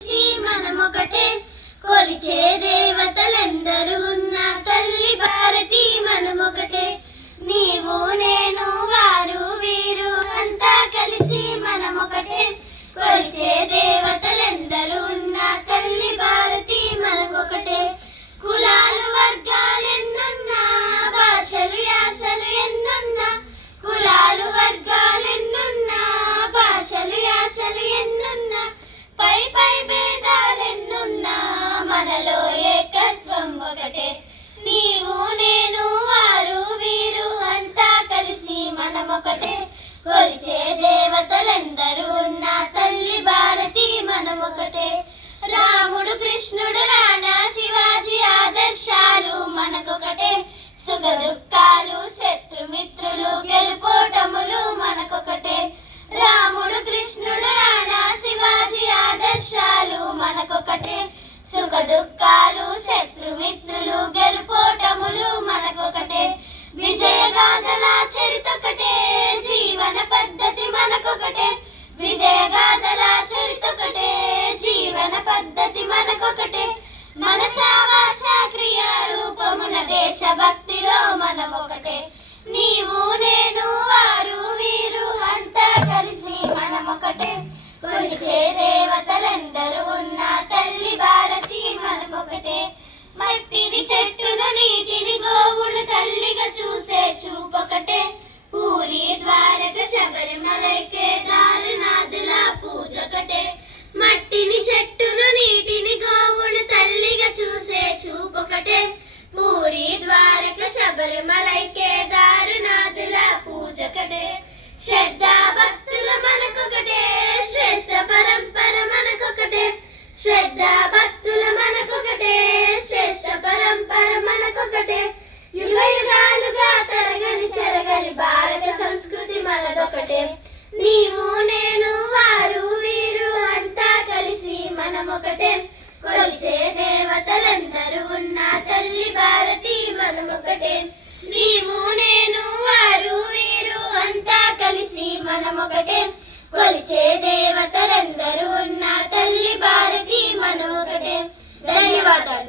మనమొకటే కొలిచే దేవతలందరూ ఉన్న తల్లి భారతి మనమొకటే. నీవు నేను వారు వీరు అంతా కలిసి మనమొకటే కొలిచే దేవతలందరూ ఉన్న తల్లి భారతి మనకొకటే. కులాలు వర్గాలు ఎన్నున్నా భాషలు యాసలు ఎన్నున్నా కులాలు వర్గాలు ఎన్నున్నా భాషలు యాసలు ఎన్నున్నా పై పై భేదాలెన్నున్నా మనలో ఏకత్వం ఒకటే. నీవు నేను వారు వీరు అంతా కలిసి మనమొకటే కొలిచే దేవతలందరూ ఉన్న తల్లి భారతి మనమొకటే. రాముడు కృష్ణుడు రాణా శివాజీ ఆదర్శాలు మనకొకటే. సుఖ దుఃఖాలు శత్రుమిత్రులు గెలుపోటములు మనకొకటే. రాముడు కృష్ణుడు రాణా శివాజీ ఆదర్శాలు మనకొకటే. సుఖ దుఃఖాలు శత్రుమిత్రులు గెలుపోటములు మనకొకటే. విజయగాథల చరితొకటే జీవన పద్ధతి మనకొకటే. విజయగాథల చరితొకటే జీవన పద్ధతి మనకొకటే. మనసా వాచా క్రియా రూపమున దేశభక్తిలో మనమొకటే. నీవు నేను వారు వీరు అంతా కలిసి మనమొకటే కొలిచే దేవతలందరూ ఉన్న తల్లి భారతి మనకొకటే. మట్టిని చెట్టును నీటిని గోవును తల్లిగా చూసే చూపొకటే. పూరి ద్వారక శబరిమల కేదారనాథుల పూజొకటే. మట్టిని చెట్టును నీటిని గోవును తల్లిగా చూసే చూపొకటే. పూరి ద్వారక శబరిమల కేదారనాథుల పూజొకటే. శ్రద్ధా భక్తుల మనకొకటే శ్రేష్ఠ పరంపర మనకొకటే. శ్రద్ధా భక్తుల మనకొకటే శ్రేష్ఠ పరంపర మనకొకటే. యుగ యుగాలుగా తరగని చెరగని భారత సంస్కృతి మనదొకటే. నీవు నేను వారు వీరు అంతా కలిసి మనమొకటే కొలిచే దేవతలందరూ ఉన్న తల్లి భారతి మనమొకటే. నీవు నేను వారు వీరు అంతా కలిసి మనమొకటే కొలిచే దేవతలందరూ ఉన్న తల్లి భారతి మనమొకటే. ధన్యవాదాలు.